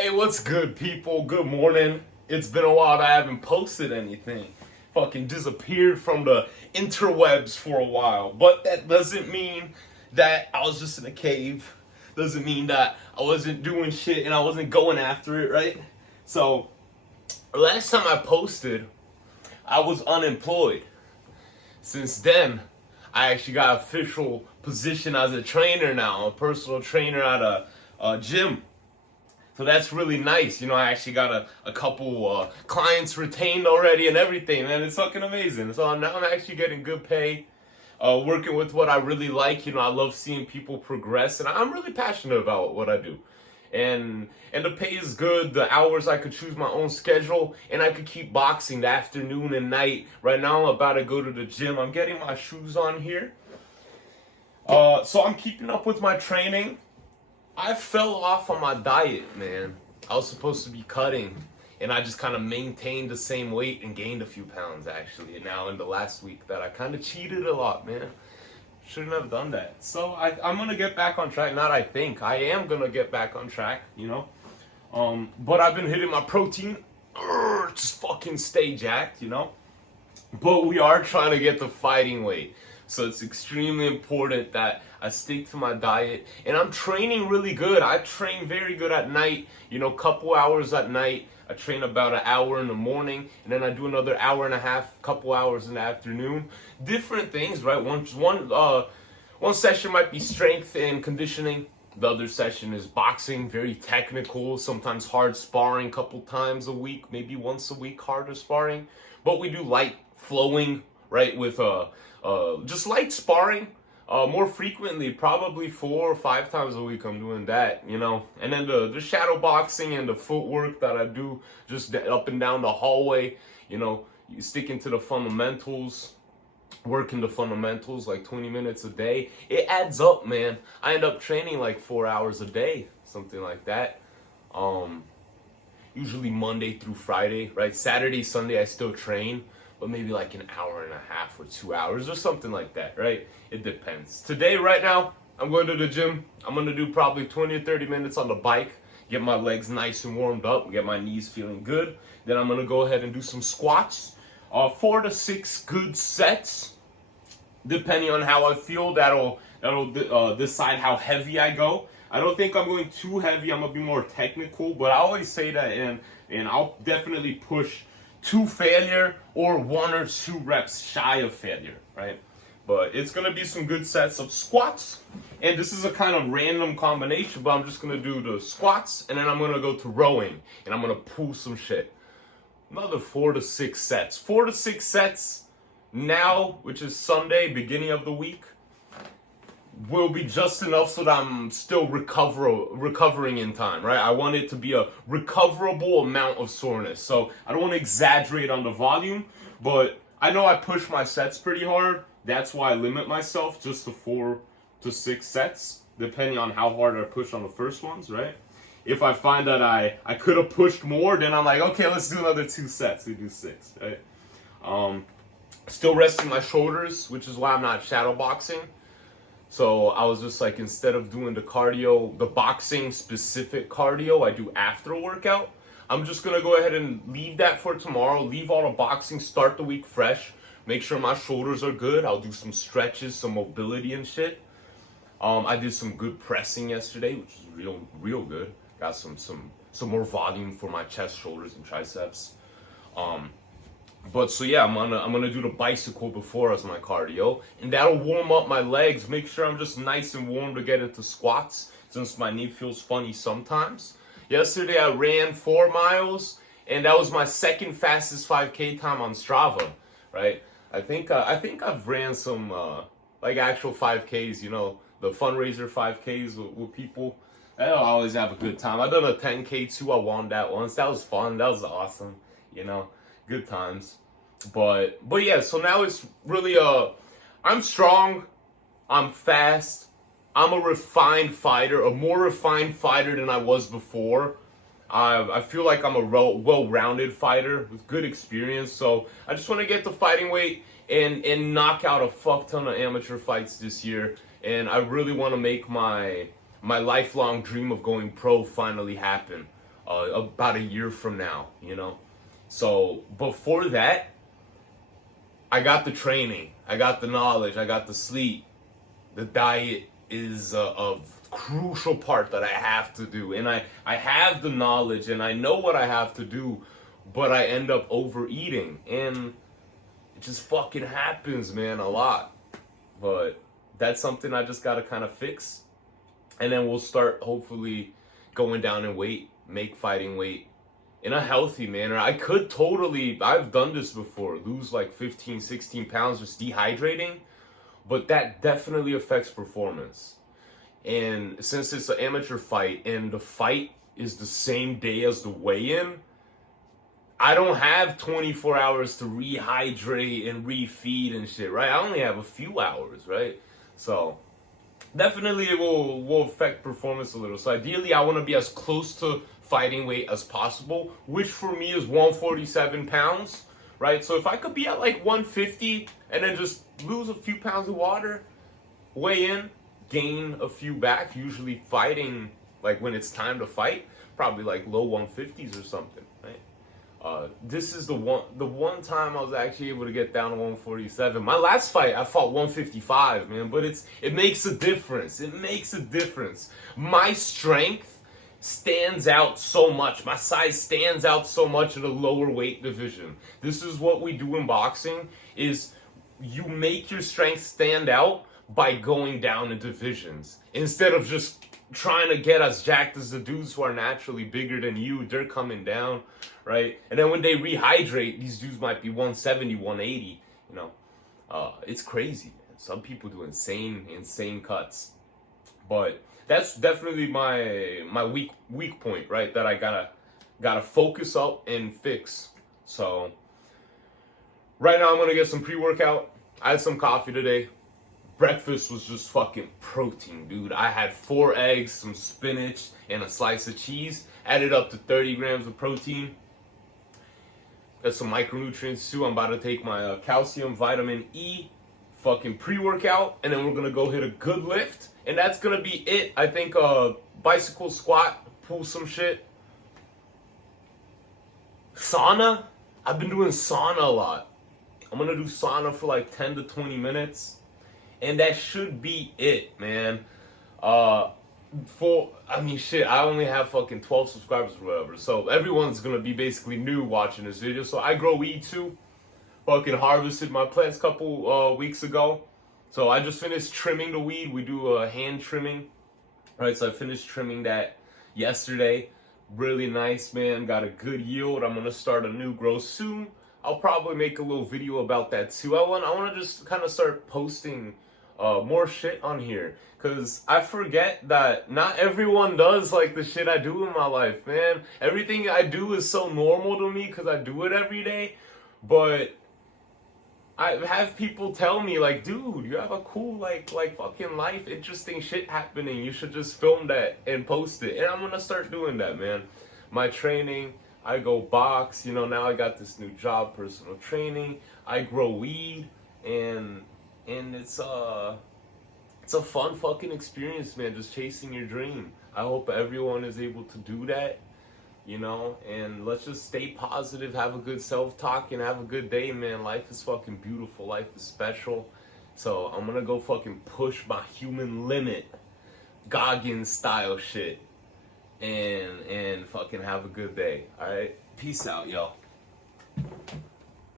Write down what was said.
Hey, what's good, people? Good morning. It's been a while that I haven't posted anything. Fucking disappeared from the interwebs for a while. But that doesn't mean that I was just in a cave. Doesn't mean that I wasn't doing shit and I wasn't going after it, right? So, last time I posted, I was unemployed. Since then, I actually got an official position as a trainer now, a personal trainer at a gym. So that's really nice. I actually got a couple clients retained already and everything, man. It's fucking amazing. So now I'm actually getting good pay, working with what I really like. I love seeing people progress, and I'm really passionate about what I do. And the pay is good. The hours I could choose my own schedule, and I could keep boxing the afternoon and night. Right now I'm about to go to the gym. I'm getting my shoes on here. So I'm keeping up with my training. I fell off on my diet, man. I was supposed to be cutting, and I just kind of maintained the same weight and gained a few pounds, actually. And now in the last week that I kind of cheated a lot, man. Shouldn't have done that. So I'm going to get back on track. Not I think. I am going to get back on track, But I've been hitting my protein. Just fucking stay jacked. But we are trying to get the fighting weight. So it's extremely important that I stick to my diet. And I'm training really good. I train very good at night, couple hours at night. I train about an hour in the morning, and then I do another hour and a half, couple hours in the afternoon. Different things, right? One session might be strength and conditioning. The other session is boxing, very technical, sometimes hard sparring, couple times a week, maybe once a week, harder sparring. But we do light flowing, right, with just light sparring. More frequently, probably 4 or 5 times a week I'm doing that, And then the shadow boxing and the footwork that I do just up and down the hallway, you sticking to the fundamentals, working the fundamentals like 20 minutes a day. It adds up, man. I end up training like 4 hours a day, something like that. Usually Monday through Friday, right? Saturday, Sunday I still train, but maybe like an hour and a half or 2 hours or something like that, right? It depends. Today, right now, I'm going to the gym. I'm going to do probably 20 or 30 minutes on the bike, get my legs nice and warmed up, get my knees feeling good. Then I'm going to go ahead and do some squats. 4 to 6 good sets, depending on how I feel. That'll decide how heavy I go. I don't think I'm going too heavy. I'm going to be more technical, but I always say that, and I'll definitely push to failure or 1 or 2 reps shy of failure, right? But it's going to be some good sets of squats, and this is a kind of random combination, but I'm just going to do the squats, and then I'm going to go to rowing, and I'm going to pull some shit. Another 4 to 6 sets. 4 to 6 sets now, which is Sunday, beginning of the week, will be just enough so that I'm still recovering in time, right? I want it to be a recoverable amount of soreness. So I don't want to exaggerate on the volume, but I know I push my sets pretty hard. That's why I limit myself just to 4 to 6 sets, depending on how hard I push on the first ones, right? If I find that I could have pushed more, then I'm like, okay, let's do another 2 sets. We do 6, right? Still resting my shoulders, which is why I'm not shadow boxing. So I was just like, instead of doing the cardio, the boxing specific cardio I do after a workout, I'm just going to go ahead and leave that for tomorrow, leave all the boxing, start the week fresh, make sure my shoulders are good. I'll do some stretches, some mobility and shit. I did some good pressing yesterday, which is real good. Got some more volume for my chest, shoulders, and triceps. But so yeah, I'm gonna do the bicycle before as my cardio, and that'll warm up my legs. Make sure I'm just nice and warm to get into squats, since my knee feels funny sometimes. Yesterday I ran 4 miles, and that was my second fastest 5K time on Strava. Right? I think I've ran some like actual 5Ks. The fundraiser 5Ks with people. I always have a good time. I've done a 10K too. I won that once. That was fun. That was awesome. Good times. But yeah, so now it's really I'm strong, I'm fast, I'm a refined fighter, a more refined fighter than I was before. I feel like I'm a well-rounded fighter with good experience, so I just want to get the fighting weight and knock out a fuck ton of amateur fights this year, and I really want to make my lifelong dream of going pro finally happen. about a year from now, you know. So before that, I got the training, I got the knowledge, I got the sleep. The diet is a crucial part that I have to do, and I have the knowledge and I know what I have to do, but I end up overeating, and it just fucking happens, man, a lot. But that's something I just gotta kind of fix, and then we'll start hopefully going down in weight, make fighting weight in a healthy manner. I could totally, I've done this before, lose like 15, 16 pounds just dehydrating, but that definitely affects performance. And since it's an amateur fight and the fight is the same day as the weigh-in, I don't have 24 hours to rehydrate and refeed and shit, right? I only have a few hours, right? So definitely it will affect performance a little. So ideally I want to be as close to fighting weight as possible, which for me is 147 pounds, right? So if I could be at like 150 and then just lose a few pounds of water, weigh in, gain a few back, usually fighting, like when it's time to fight, probably like low 150s or something, right? This is the one time I was actually able to get down to 147. My last fight, I fought 155, man, but it makes a difference. It makes a difference. My strength stands out so much. My size stands out so much in the lower weight division. This is what we do in boxing, is you make your strength stand out by going down in divisions. Instead of just trying to get as jacked as the dudes who are naturally bigger than you, they're coming down, right? And then when they rehydrate, these dudes might be 170, 180, you know. It's crazy, man. Some people do insane cuts. But that's definitely my weak point, right? That I gotta focus up and fix. So right now I'm gonna get some pre-workout. I had some coffee today. Breakfast was just fucking protein, dude. I had 4 eggs, some spinach, and a slice of cheese. Added up to 30 grams of protein. Got some micronutrients too. I'm about to take my calcium, vitamin E, fucking pre-workout, and then we're gonna go hit a good lift. And that's gonna be it. I think bicycle squat, pull some shit. Sauna. I've been doing sauna a lot. I'm gonna do sauna for like 10 to 20 minutes. And that should be it, man. I only have fucking 12 subscribers or whatever. So everyone's gonna be basically new watching this video. So I grow weed too. Fucking harvested my plants a couple weeks ago. So I just finished trimming the weed. We do a hand trimming. Alright, so I finished trimming that yesterday. Really nice, man. Got a good yield. I'm gonna start a new grow soon. I'll probably make a little video about that too. I wanna just kind of start posting more shit on here, because I forget that not everyone does like the shit I do in my life, man. Everything I do is so normal to me because I do it every day, but I have people tell me like, dude, you have a cool like fucking life, interesting shit happening, you should just film that and post it. And I'm gonna start doing that, man. My training, I go box, you know, now I got this new job, personal training, I grow weed, and it's a fun fucking experience, man, just chasing your dream. I hope everyone is able to do that, you know, and let's just stay positive, have a good self-talk, and have a good day, man. Life is fucking beautiful, life is special. So I'm gonna go fucking push my human limit, Goggins style shit, and fucking have a good day. Alright, peace out, y'all.